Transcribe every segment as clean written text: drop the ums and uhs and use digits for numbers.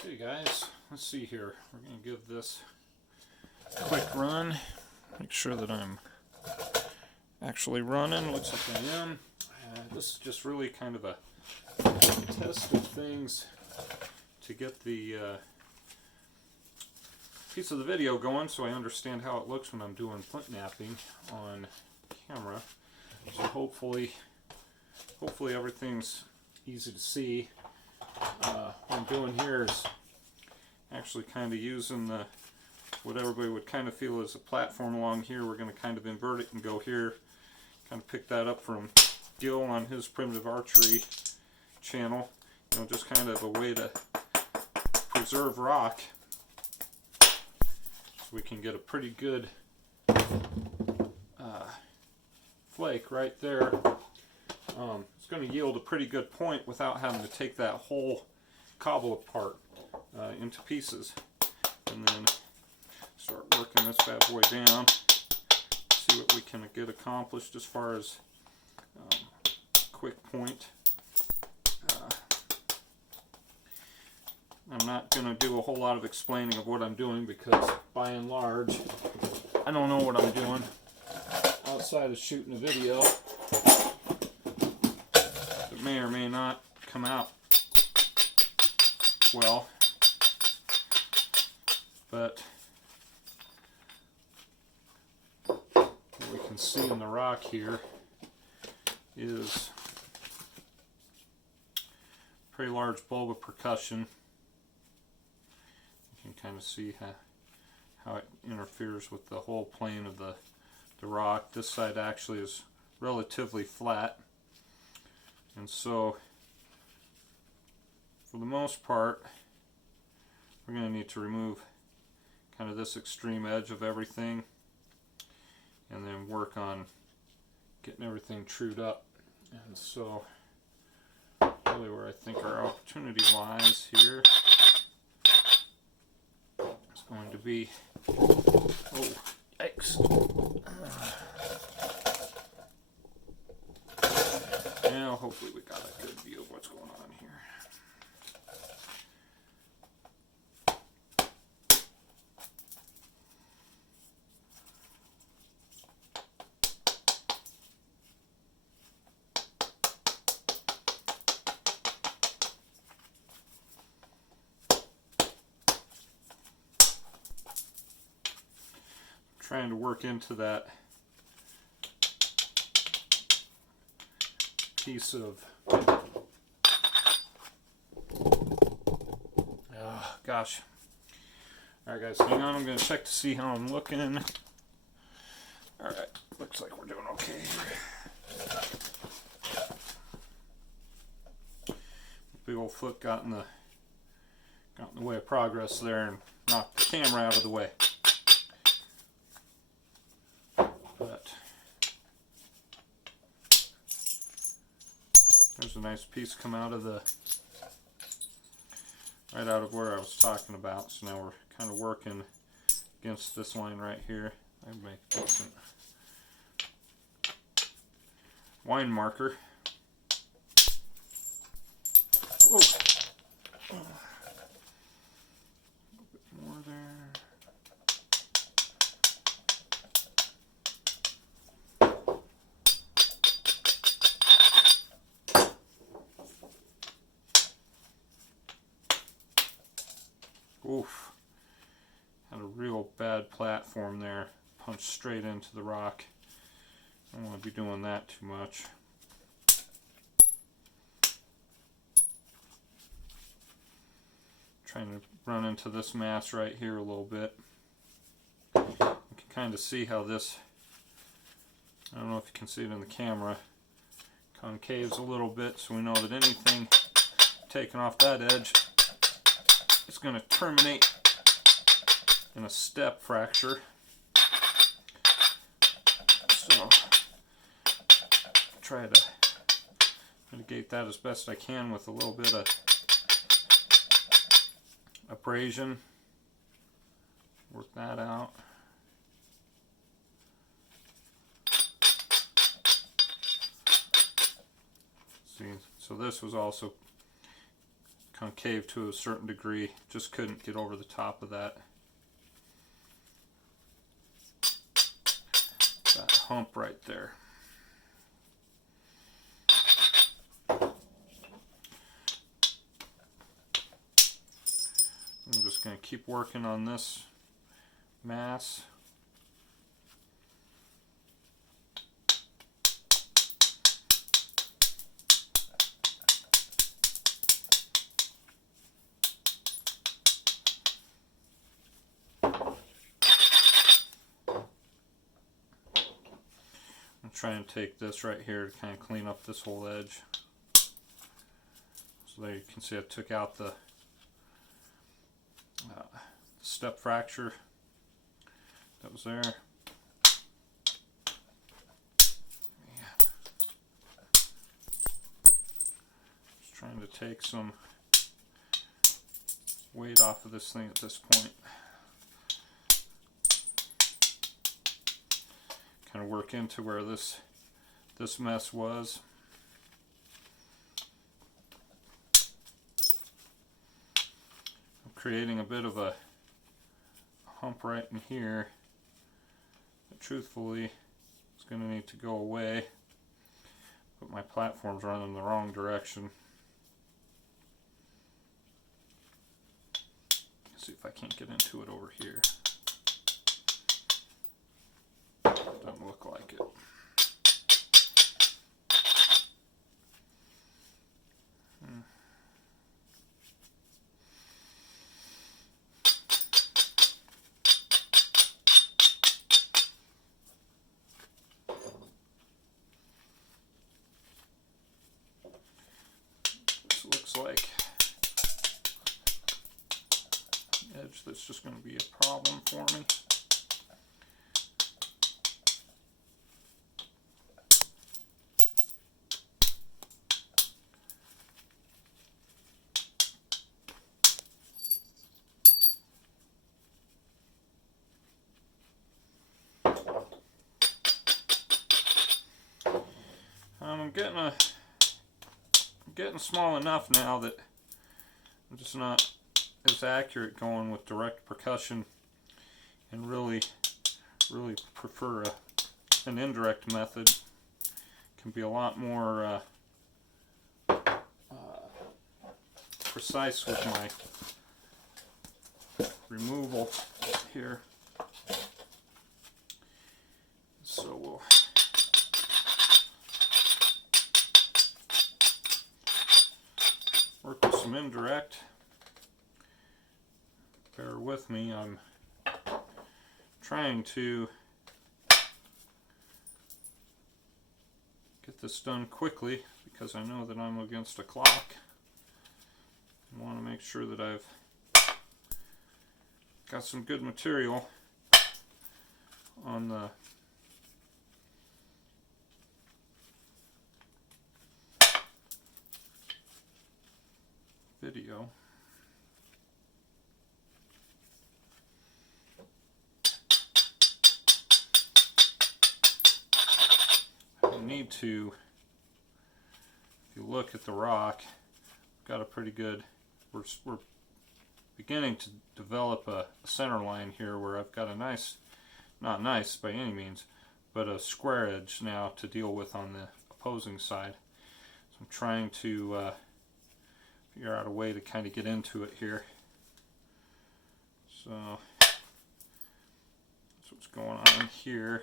Okay guys, let's see here. We're going to give this a quick run. Make sure that I'm actually running. Looks like I am. This is just really kind of a test of things to get the piece of the video going so I understand how it looks when I'm doing flint knapping on camera. So hopefully everything's easy to see. What I'm doing here is actually kind of using the what everybody would kind of feel is a platform along here. We're going to kind of invert it and go here. Kind of pick that up from Gil on his primitive archery channel. You know, just kind of a way to preserve rock so we can get a pretty good flake right there. It's going to yield a pretty good point without having to take that whole cobble apart into pieces. And then start working this bad boy down, see what we can get accomplished as far as quick point. I'm not going to do a whole lot of explaining of what I'm doing because by and large I don't know what I'm doing outside of shooting a video that may or may not come out well, but what we can see in the rock here is a pretty large bulb of percussion. You can kind of see how it interferes with the whole plane of the rock. This side actually is relatively flat, and so for the most part we're going to need to remove kind of this extreme edge of everything and then work on getting everything trued up. And so really where I think our opportunity lies here is going to be, oh yikes, now hopefully we got a good view of what's going on here. Trying to work into that piece of, oh gosh. Alright guys, hang on, I'm going to check to see how I'm looking. Alright, looks like we're doing okay here. Big old foot got in the way of progress there and knocked the camera out of the way. But there's a nice piece come out of right out of where I was talking about. So now we're kind of working against this line right here. I make a decent wine marker. Oh. A little bit more there. Oof, had a real bad platform there, punched straight into the rock. I don't want to be doing that too much. Trying to run into this mass right here a little bit. You can kind of see how this, I don't know if you can see it in the camera, concaves a little bit, so we know that anything taken off that edge is going to terminate in a step fracture. So try to mitigate that as best I can with a little bit of abrasion. Work that out. See, so this was also concave to a certain degree. Just couldn't get over the top of that hump right there. I'm just going to keep working on this mass. I'm trying to take this right here to kind of clean up this whole edge. So there you can see I took out the step fracture that was there. Just trying to take some weight off of this thing at this point. Kind of work into where this mess was. I'm creating a bit of a hump right in here that truthfully is going to need to go away, but my platform's running in the wrong direction. Let's see if I can't get into it over here. Doesn't look like it. This looks like an edge that's just going to be a problem for me. I'm getting small enough now that I'm just not as accurate going with direct percussion, and really prefer an indirect method. Can be a lot more precise with my removal here. So we'll work with some indirect. Bear with me, I'm trying to get this done quickly because I know that I'm against a clock. I want to make sure that I've got some good material on the video. I need to, if you look at the rock, we've got a pretty good, we're beginning to develop a center line here where I've got a nice, not nice by any means, but a square edge now to deal with on the opposing side. So I'm trying to figure out a way to kind of get into it here. So that's what's going on here.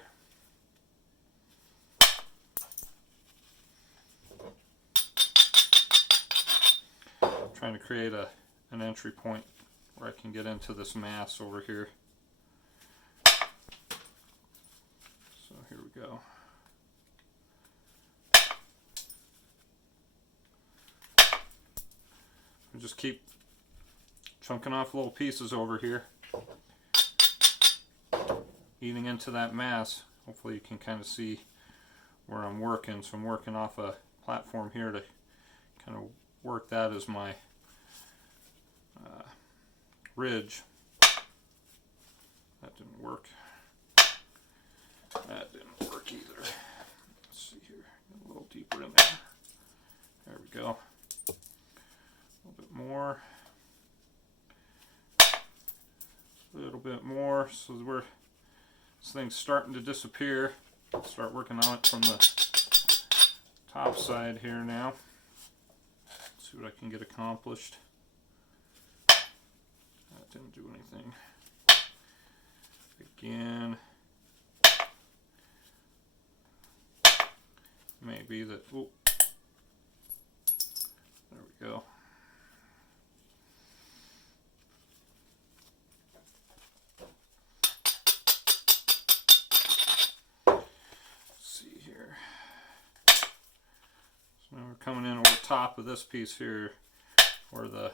I'm trying to create an entry point where I can get into this mass over here. So here we go. And just keep chunking off little pieces over here, eating into that mass. Hopefully you can kind of see where I'm working. So I'm working off a platform here to kind of work that as my ridge. That didn't work. That didn't work either. Let's see here, a little deeper in there. There we go. A little bit more. more. A little bit more. So this thing's starting to disappear. Start working on it from the top side here now. See what I can get accomplished. That didn't do anything. Again. Maybe that. Oh, there we go. Let's see here. So now we're coming in over top of this piece here, where this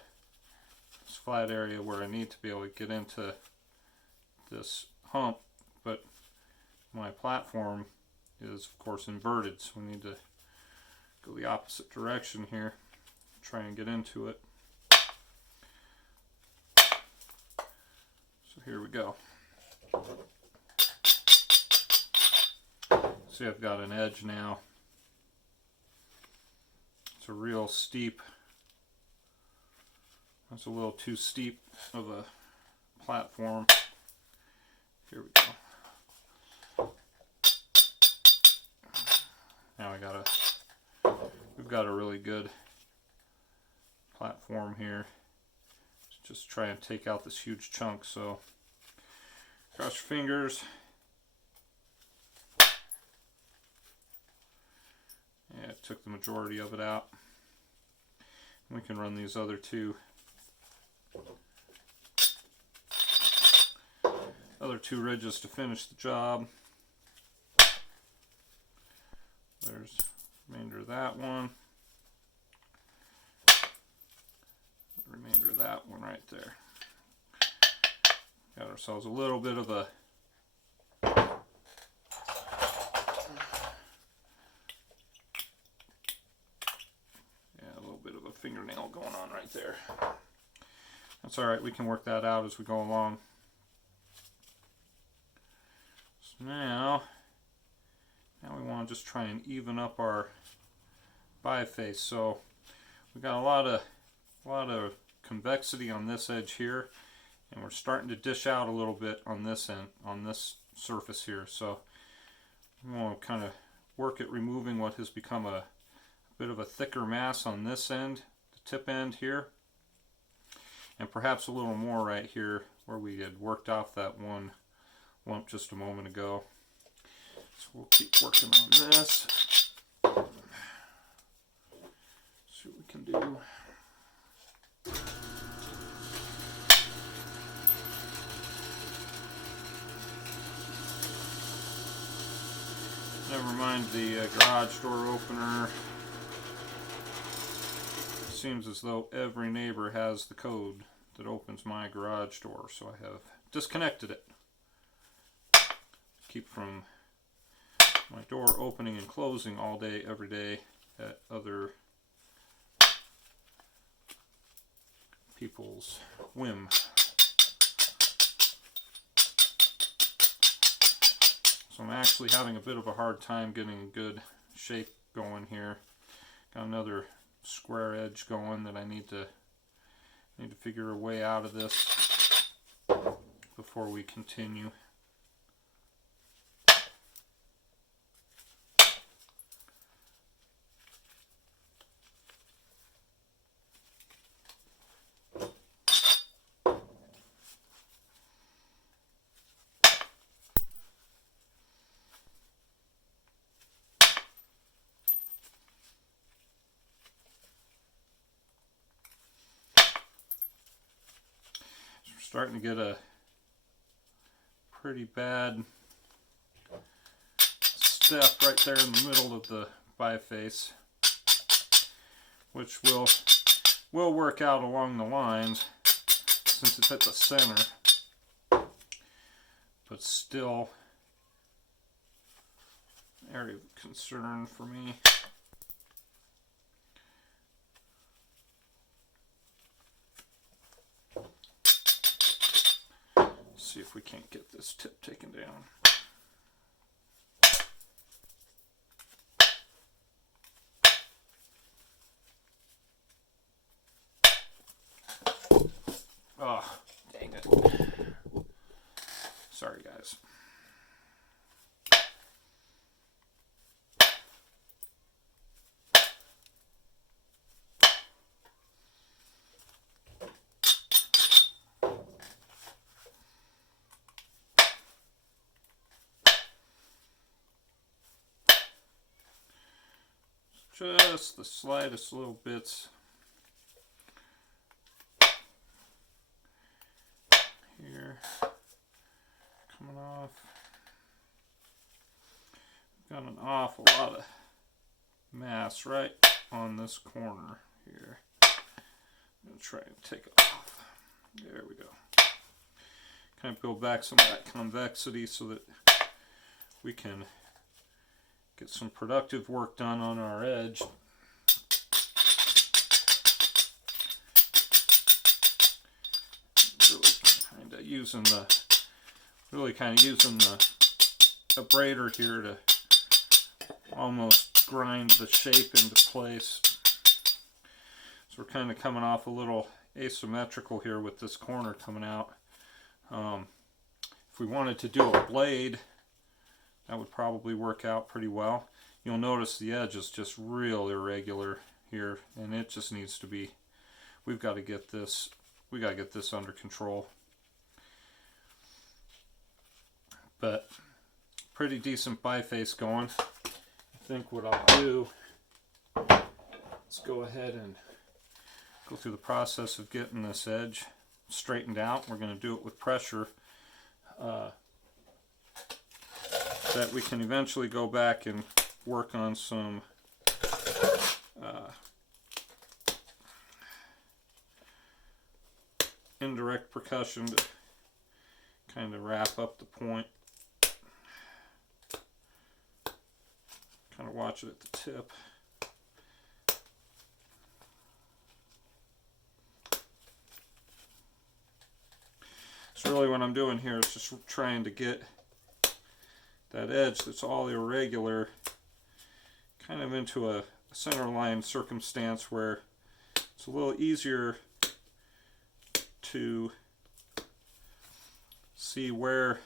flat area where I need to be able to get into this hump, but my platform is of course inverted, so we need to go the opposite direction here, try and get into it. So here we go. See, I've got an edge now. It's a real steep, that's a little too steep of a platform. Here we go. Now we've got a really good platform here. Just try and take out this huge chunk. So cross your fingers. Yeah, it took the majority of it out. We can run these other two ridges to finish the job. There's the remainder of that one. The remainder of that one right there. Got ourselves a little bit of a fingernail going on right there. That's alright, we can work that out as we go along. So now we want to just try and even up our biface. So we got a lot of convexity on this edge here, and we're starting to dish out a little bit on this end, on this surface here. So we want to kind of work at removing what has become a bit of a thicker mass on this end, the tip end here, and perhaps a little more right here where we had worked off that one lump just a moment ago. So we'll keep working on this. See what we can do. Never mind the garage door opener. It seems as though every neighbor has the code that opens my garage door, so I have disconnected it. Keep from my door opening and closing all day, every day at other people's whim. So I'm actually having a bit of a hard time getting a good shape going here. Got another square edge going that I need to figure a way out of this before we continue. Starting to get a pretty bad step right there in the middle of the biface, which will work out along the lines since it's at the center, but still an area of concern for me. See if we can't get this tip taken down. Oh, dang it. Sorry, guys. Just the slightest little bits here coming off. Got an awful lot of mass right on this corner here. I'm going to try and take it off. There we go. Kind of build back some of that convexity so that we can get some productive work done on our edge. Really kind of using the abrader here to almost grind the shape into place. So we're kind of coming off a little asymmetrical here with this corner coming out. If we wanted to do a blade, that would probably work out pretty well. You'll notice the edge is just real irregular here, and it just needs to be, we got to get this under control. But pretty decent biface going. I think what I'll do is go ahead and go through the process of getting this edge straightened out. We're going to do it with pressure, that we can eventually go back and work on some indirect percussion to kind of wrap up the point. Kind of watch it at the tip. So really what I'm doing here is just trying to get that edge that's all irregular kind of into a center line circumstance where it's a little easier to see where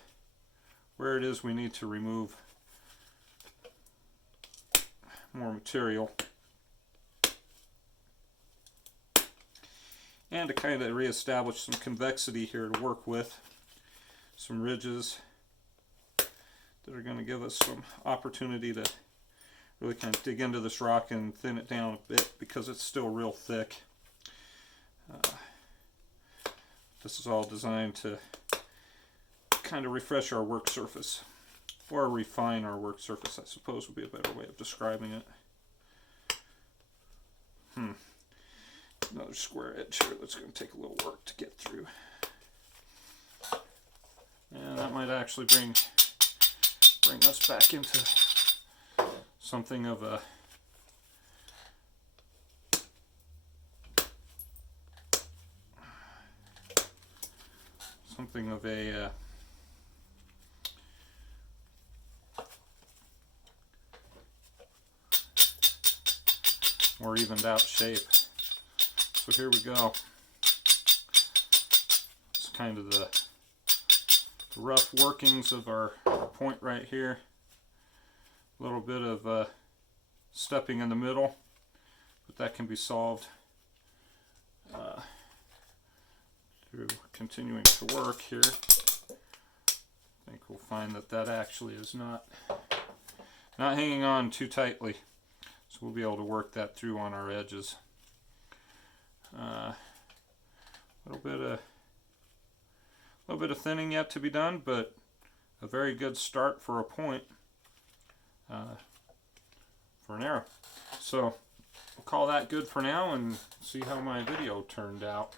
it is we need to remove more material, and to kind of reestablish some convexity here to work with, some ridges that are going to give us some opportunity to really kind of dig into this rock and thin it down a bit because it's still real thick. This is all designed to kind of refresh our work surface, or refine our work surface, I suppose would be a better way of describing it. Another square edge here that's going to take a little work to get through. And that might actually bring us back into something of a more evened out shape. So here we go. It's kind of the rough workings of our point right here. A little bit of stepping in the middle, but that can be solved through continuing to work here. I think we'll find that that actually is not hanging on too tightly, so we'll be able to work that through on our edges. A little bit of thinning yet to be done, but a very good start for a point for an arrow. So we'll call that good for now and see how my video turned out.